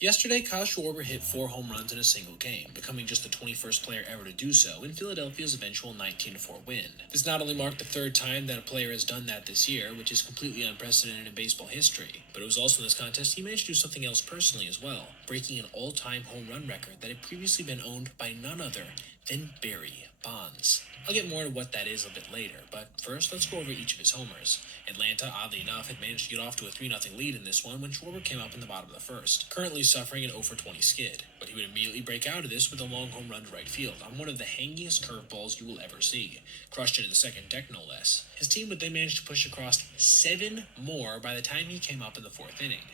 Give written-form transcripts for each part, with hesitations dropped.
Yesterday, Kyle Schwarber hit 4 home runs in a single game, becoming just the 21st player ever to do so in Philadelphia's eventual 19-4 win. This not only marked the third time that a player has done that this year, which is completely unprecedented in baseball history, but it was also in this contest he managed to do something else personally as well, breaking an all-time home run record that had previously been owned by none other than Barry Bonds. I'll get more into what that is a bit later, but first let's go over each of his homers. Atlanta, oddly enough, had managed to get off to a 3-0 lead in this one when Schwarber came up in the bottom of the first, currently suffering an 0-for-20 skid, but he would immediately break out of this with a long home run to right field on one of the hangiest curveballs you will ever see, crushed into the second deck no less. His team would then manage to push across 7 more by the time he came up in the fourth inning,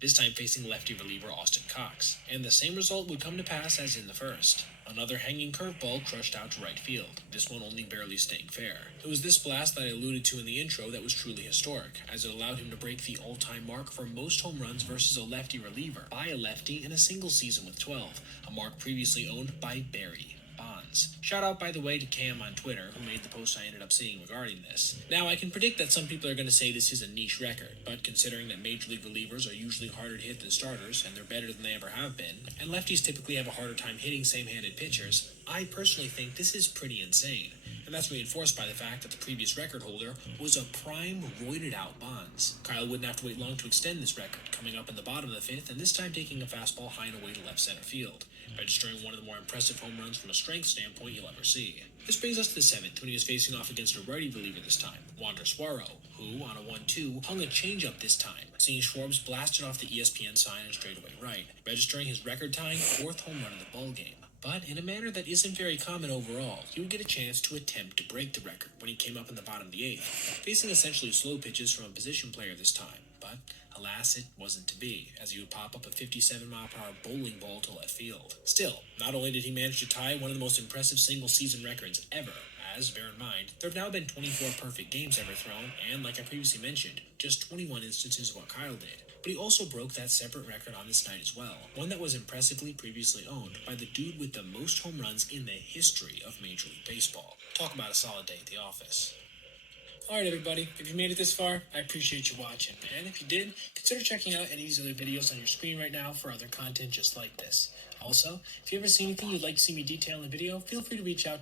this time facing lefty reliever Austin Cox, and the same result would come to pass as in the first. Another hanging curveball crushed out to right field, this one only barely staying fair. It was this blast that I alluded to in the intro that was truly historic, as it allowed him to break the all-time mark for most home runs versus a lefty reliever by a lefty in a single season with 12, a mark previously owned by Barry Bonds. Shout out, by the way, to Cam on Twitter, who made the post I ended up seeing regarding this. Now, I can predict that some people are going to say this is a niche record, but considering that Major League relievers are usually harder to hit than starters, and they're better than they ever have been, and lefties typically have a harder time hitting same-handed pitchers, I personally think this is pretty insane. And that's reinforced by the fact that the previous record holder was a prime, roided-out Bonds. Kyle wouldn't have to wait long to extend this record, coming up in the bottom of the fifth, and this time taking a fastball high and away to left center field, registering one of the more impressive home runs from a strength standpoint you'll ever see. This brings us to the seventh, when he was facing off against a righty reliever this time, Schwarber, who, on a 1-2, hung a changeup this time, seeing Schwarb's blasted off the ESPN sign and straightaway right, registering his record-tying 4th home run of the ballgame. But in a manner that isn't very common overall, he would get a chance to attempt to break the record when he came up in the bottom of the 8th, facing essentially slow pitches from a position player this time. But alas, it wasn't to be, as he would pop up a 57-mile-per-hour bowling ball to left field. Still, not only did he manage to tie one of the most impressive single-season records ever, as, bear in mind, there have now been 24 perfect games ever thrown, and like I previously mentioned, just 21 instances of what Kyle did. But he also broke that separate record on this night as well, one that was impressively previously owned by the dude with the most home runs in the history of Major League Baseball. Talk about a solid day at the office. Alright everybody, if you made it this far, I appreciate you watching, and if you did, consider checking out any of these other videos on your screen right now for other content just like this. Also, if you ever see anything you'd like to see me detail in a video, feel free to reach out